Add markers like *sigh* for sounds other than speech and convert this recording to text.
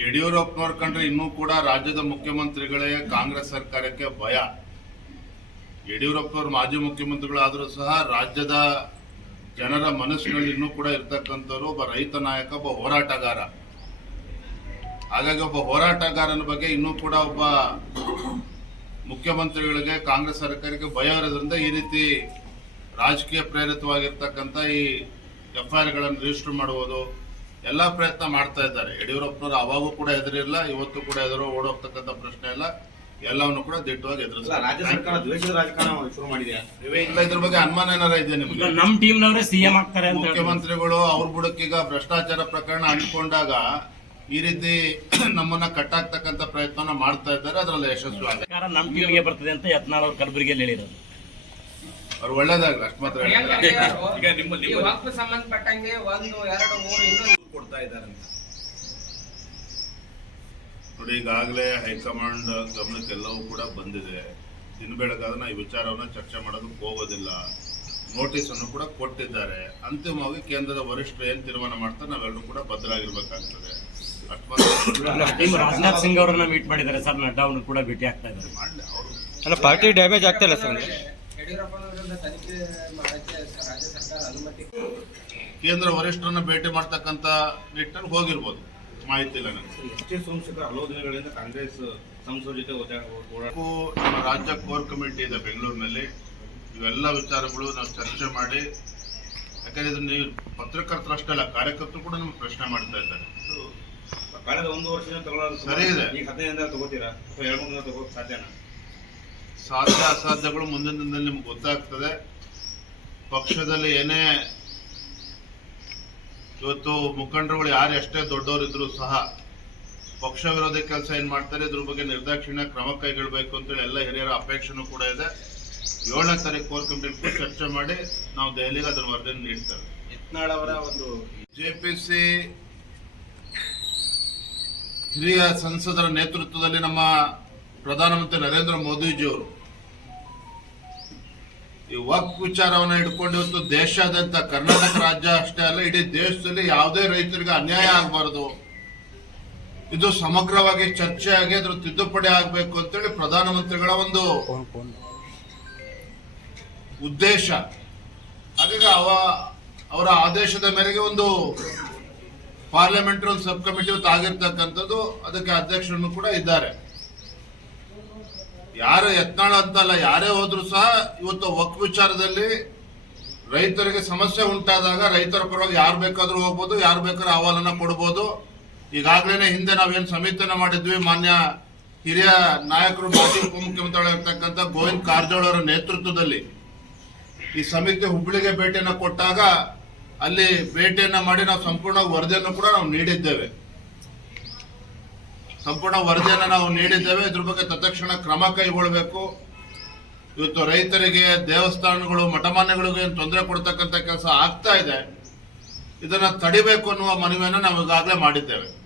ಯಡಿಯೂರಪ್ಪನವ್ರ ಕಂಡ್ರೆ ಇನ್ನೂ ಕೂಡ ರಾಜ್ಯದ ಮುಖ್ಯಮಂತ್ರಿಗಳೇ ಕಾಂಗ್ರೆಸ್ ಸರ್ಕಾರಕ್ಕೆ ಭಯ. ಯಡಿಯೂರಪ್ಪನವ್ರು ಮಾಜಿ ಮುಖ್ಯಮಂತ್ರಿಗಳಾದರೂ ಸಹ ರಾಜ್ಯದ ಜನರ ಮನಸ್ಸಿನಲ್ಲಿ ಇನ್ನೂ ಕೂಡ ಇರ್ತಕ್ಕಂಥವ್ರು ಒಬ್ಬ ರೈತ ನಾಯಕ ಒಬ್ಬ ಹೋರಾಟಗಾರ. ಹಾಗಾಗಿ ಒಬ್ಬ ಹೋರಾಟಗಾರನ ಬಗ್ಗೆ ಇನ್ನೂ ಕೂಡ ಒಬ್ಬ ಮುಖ್ಯಮಂತ್ರಿಗಳಿಗೆ ಕಾಂಗ್ರೆಸ್ ಸರ್ಕಾರಕ್ಕೆ ಭಯ ಇರೋದ್ರಿಂದ ಈ ರೀತಿ ರಾಜಕೀಯ ಪ್ರೇರಿತವಾಗಿರ್ತಕ್ಕಂಥ ಈ ಎಫ್ ಐ ಗಳನ್ನು ರಿಜಿಸ್ಟರ್ ಮಾಡುವುದು ಎಲ್ಲಾ ಪ್ರಯತ್ನ ಮಾಡ್ತಾ ಇದ್ದಾರೆ. ಯಡಿಯೂರಪ್ಪನವರು ಅವಾಗೂ ಕೂಡ ಎದುರಿಲ್ಲ ಇವತ್ತು ಕೂಡ ಎದುರು ಓಡೋಗ್ತಕ್ಕಂಥ ಪ್ರಶ್ನೆ ಇಲ್ಲ. ಎಲ್ಲವನ್ನು ಕೂಡ ದಿಟ್ಟವಾಗಿ ಅಲ್ಲ, ರಾಜ್ಯ ಸರ್ಕಾರ ದ್ವೇಷದ ರಾಜಕಾರಣ ಶುರು ಮಾಡಿದೆಯಾ? ಇಲ್ಲ ಇದ್ರ ಬಗ್ಗೆ ಅನುಮಾನ ಏನಾರ ಇದೆ ನಿಮ್ಗೆ? ನಮ್ ಟೀಮ್ನವರೇ ಸಿಎಂ ಆಗ್ತಾರೆ ಅಂತ ಮುಖ್ಯಮಂತ್ರಿಗಳು ಅವ್ರ ಬುಡಕ್ಕೀಗ ಭ್ರಷ್ಟಾಚಾರ ಪ್ರಕರಣ ಅಂಟ್ಕೊಂಡಾಗ ಈ ರೀತಿ *clears throat* ನಮ್ಮನ್ನ ಕಟ್ಟಾಕ್ತಕ್ಕಂಥ ಪ್ರಯತ್ನ ಮಾಡ್ತಾ ಇದ್ದಾರೆ. ಅದರಲ್ಲಿ ಯಶಸ್ವಿ ಆಗಿದೆ. ನಮ್ ಟೀಮ್ಗೆ ಬರ್ತದೆ ಅಂತ ಯತ್ನಾಳ್ ಅವ್ರು ಕಲಬುರಗಿಯಲ್ಲಿ ಹೇಳಿರೋದು ಅವ್ರು ಒಳ್ಳೇದಾಗಲ್ಲ ಅಷ್ಟು ಮಾತ್ರ ಈಗ ನಿಮ್ಮ- ಸಂಬಂಧಪಟ್ಟಂಗೆ ಒಂದು ಎರಡು ಮೂರು ಕೊಡ್ತಾ ಇದ್ದಾರಂತ ನೋಡಿ ಈಗಾಗಲೇ ಹೈಕಮಾಂಡ್ ಗಮನಕ್ಕೆಲ್ಲವೂ ಕೂಡ ಬಂದಿದೆ. ದಿನ ಬೆಳಗಾದ ನಾವು ಈ ವಿಚಾರವನ್ನ ಚರ್ಚೆ ಮಾಡೋದಕ್ಕೆ ಹೋಗೋದಿಲ್ಲ. ನೋಟಿಸ್ ಅನ್ನು ಕೂಡ ಕೊಟ್ಟಿದ್ದಾರೆ. ಅಂತಿಮವಾಗಿ ಕೇಂದ್ರದ ವರಿಷ್ಠರು ಏನ್ ತೀರ್ಮಾನ ಮಾಡ್ತಾರೆ ನಾವೆಲ್ಲರೂ ಕೂಡ ಬದಲಾಗಿರ್ಬೇಕಾಗ್ತದೆ ರಾಜನಾಥ್ ಸಿಂಗ್ ಅವರನ್ನ ಮೀಟ್ ಮಾಡಿದ್ದಾರೆ ಸರ್ ನಡ್ಡಾ ಅವ್ರನ್ನ ಕೂಡ ಭೇಟಿ ಆಗ್ತಾ ಇದ್ದಾರೆ. ಮಾಡ್ಲಿ ಅವರು ಅಲ್ಲ ಪಾರ್ಟಿ ಡ್ಯಾಮೇಜ್ ಆಗ್ತಾ ಇಲ್ಲ ಸರ್ ಯಡಿಯೂರಪ್ಪನ ವಿರುದ್ಧ ರಾಜ್ಯ ಸರ್ಕಾರ ಅನುಮತಿ ಕೇಂದ್ರ ವರಿಷ್ಠರನ್ನ ಭೇಟಿ ಮಾಡ್ತಕ್ಕಂಥ ನಿಟ್ಟಲ್ಲಿ ಹೋಗಿರ್ಬೋದು. ಮಾಹಿತಿ ಇಲ್ಲ ನನಗೆ. ಎಸ್ ಆಲೋಚನೆಗಳಿಂದ ಸೋಮಶೇಖರ್ ಹಲವು ದಿನಗಳಿಂದ ಕಾಂಗ್ರೆಸ್ ಸಂಸದ ಜೊತೆ ನಮ್ಮ ರಾಜ್ಯ ಕೋರ್ ಕಮಿಟಿ ಇದೆ ಬೆಂಗಳೂರಿನಲ್ಲಿ. ಇವೆಲ್ಲ ವಿಚಾರಗಳು ನಾವು ಚರ್ಚೆ ಮಾಡಿ ಯಾಕಂದ್ರೆ ಇದು ನೀವು ಪತ್ರಕರ್ತರಷ್ಟೇ ಅಲ್ಲ ಕಾರ್ಯಕರ್ತರು ಕೂಡ ನಮ್ಗೆ ಪ್ರಶ್ನೆ ಮಾಡ್ತಾ ಇದ್ದಾರೆ. ಕಳೆದ ಒಂದು ವರ್ಷದಿಂದ ತಗೊಳ್ಳೋದು ಸರಿ ಇದೆ. ಈಗ ತಗೋತೀರಾ? ಎರಡು ಮೂರು ದಿನ ತಗೋಕ್ ಸಾಧ್ಯನಾ? ಸಾಧ್ಯ ಅಸಾಧ್ಯಗಳು ಮುಂದಿನ ದಿನದಲ್ಲಿ ನಿಮ್ಗೆ ಗೊತ್ತಾಗ್ತದೆ. ಪಕ್ಷದಲ್ಲಿ ಏನೇ ಇವತ್ತು ಮುಖಂಡರುಗಳು ಯಾರು ಎಷ್ಟೇ ದೊಡ್ಡವರಿದ್ರು ಸಹ ಪಕ್ಷ ವಿರೋಧಿ ಕೆಲಸ ಏನ್ ಮಾಡ್ತಾರೆ ಇದ್ರ ಬಗ್ಗೆ ನಿರ್ದಾಕ್ಷಿಣ್ಯ ಕ್ರಮ ಕೈಗೊಳ್ಳಬೇಕು ಅಂತೇಳಿ ಎಲ್ಲ ಹಿರಿಯರ ಅಪೇಕ್ಷೆನೂ ಕೂಡ ಇದೆ. ಏಳನೇ ತಾರೀಕು ಕೋರ್ ಕಮಿಟಿ ಚರ್ಚೆ ಮಾಡಿ ನಾವು ದೆಹಲಿಗೆ ಅದನ್ನು ವರದಿಯನ್ನು ನೀಡ್ತೇವೆ. ಯತ್ನಾಳ್ ಅವರ ಒಂದು ಜೆಪಿಸಿ ಹಿರಿಯ ಸಂಸದರ ನೇತೃತ್ವದಲ್ಲಿ ನಮ್ಮ ಪ್ರಧಾನಮಂತ್ರಿ ನರೇಂದ್ರ ಮೋದಿಜಿಯವರು ಈ ವಕ್ ವಿಚಾರವನ್ನ ಇಟ್ಕೊಂಡು ಇವತ್ತು ದೇಶಾದ್ಯಂತ ಕರ್ನಾಟಕ ರಾಜ್ಯ ಅಷ್ಟೇ ಅಲ್ಲ, ಇಡೀ ದೇಶದಲ್ಲಿ ಯಾವುದೇ ರೈತರಿಗೆ ಅನ್ಯಾಯ ಆಗಬಾರದು. ಇದು ಸಮಗ್ರವಾಗಿ ಚರ್ಚೆ ಆಗಿ ಅದ್ರ ತಿದ್ದುಪಡಿ ಆಗಬೇಕು ಅಂತೇಳಿ ಪ್ರಧಾನಮಂತ್ರಿಗಳ ಒಂದು ಉದ್ದೇಶ. ಹಾಗಾಗಿ ಅವ, ಅವರ ಆದೇಶದ ಮೇರೆಗೆ ಒಂದು ಪಾರ್ಲಿಮೆಂಟರಿ ಒಂದು ಸಬ್ ಕಮಿಟಿ ಆಗಿರ್ತಕ್ಕಂಥದ್ದು, ಅದಕ್ಕೆ ಅಧ್ಯಕ್ಷರನ್ನು ಕೂಡ ಇದ್ದಾರೆ. ಯಾರು ಯತ್ನಾಳ ಅಂತಲ್ಲ, ಯಾರೇ ಹೋದ್ರು ಸಹ ಇವತ್ತು ವಕ್ ವಿಚಾರದಲ್ಲಿ ರೈತರಿಗೆ ಸಮಸ್ಯೆ ಉಂಟಾದಾಗ ರೈತರ ಪರವಾಗಿ ಯಾರು ಬೇಕಾದ್ರೂ ಹೋಗ್ಬೋದು, ಯಾರು ಬೇಕಾದ್ರೂ ಅಹವಾಲನ್ನ ಕೊಡ್ಬೋದು. ಈಗಾಗಲೇ ಹಿಂದೆ ನಾವೇನು ಸಮಿತಿಯನ್ನು ಮಾಡಿದ್ವಿ, ಮಾನ್ಯ ಹಿರಿಯ ನಾಯಕರು ಮಾಜಿ ಉಪಮುಖ್ಯಮಂತ್ರಿಗಳಾಗಿರ್ತಕ್ಕಂಥ ಗೋವಿಂದ್ ಕಾರಜೋಳ ಅವರ ನೇತೃತ್ವದಲ್ಲಿ ಈ ಸಮಿತಿ ಹುಬ್ಬಳ್ಳಿಗೆ ಭೇಟಿಯನ್ನು ಕೊಟ್ಟಾಗ ಅಲ್ಲಿ ಭೇಟಿಯನ್ನು ಮಾಡಿ ನಾವು ಸಂಪೂರ್ಣ ವರದಿಯನ್ನು ಕೂಡ ನಾವು ನೀಡಿದ್ದೇವೆ. ಸಂಪೂರ್ಣ ವರದಿಯನ್ನು ನಾವು ನೀಡಿದ್ದೇವೆ. ಇದ್ರ ಬಗ್ಗೆ ತತ್ಕ್ಷಣ ಕ್ರಮ ಕೈಗೊಳ್ಳಬೇಕು. ಇವತ್ತು ರೈತರಿಗೆ, ದೇವಸ್ಥಾನಗಳು, ಮಠಮಾನ್ಯಗಳಿಗೆ ಏನು ತೊಂದರೆ ಕೊಡ್ತಕ್ಕಂಥ ಕೆಲಸ ಆಗ್ತಾ ಇದೆ. ಇದನ್ನ ತಡಿಬೇಕು ಅನ್ನುವ ಮನವಿಯನ್ನು ನಾವು ಈಗಾಗಲೇ ಮಾಡಿದ್ದೇವೆ.